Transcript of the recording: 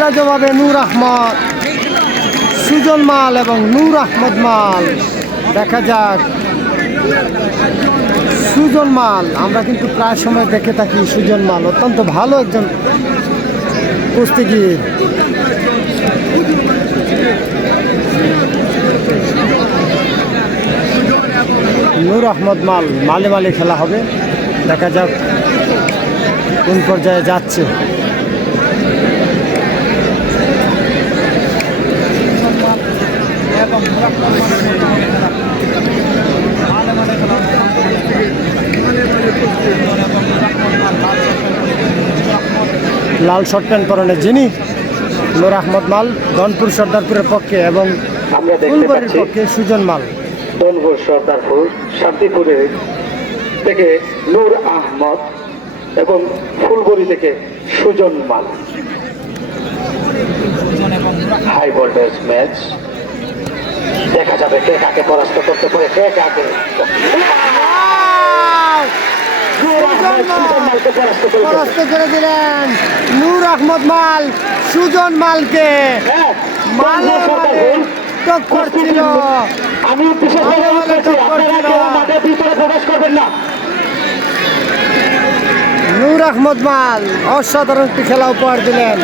উল্টা জবাবে নূর আহমদ, সুজন মাল এবং নূর আহমদ মাল। দেখা যাক সুজন মাল, আমরা কিন্তু প্রায় সময় দেখে থাকি সুজন মাল অত্যন্ত ভালো একজন কুস্তিগীর। নূর আহমদ মাল, মালে মালে খেলা হবে। দেখা যাক কোন পর্যায়ে যাচ্ছে। লাল শর্ট প্যান্ট পরনে যিনি, নূর আহমদ মাল ধনপুর সর্দারপুরের পক্ষে এবং ফুলবাড়ির পক্ষে সুজন মাল। ধনপুর সর্দারপুর শান্তিপুরের থেকে নূর আহমদ এবং ফুলবাড়ি থেকে সুজন মাল। হাই ভোল্টেজ ম্যাচ, দেখা যাবে কে কাকে পরাস্ত করতে পারে, কে কাকে পরাস্ত করে দিলেন নূর আহমদ মাল সুজন মালকে। মালে মালে টক্কর ছিল, আমি প্রবেশ করবেন না। নূর আহমদ মাল অসাধারণ একটি খেলা উপহার দিলেন।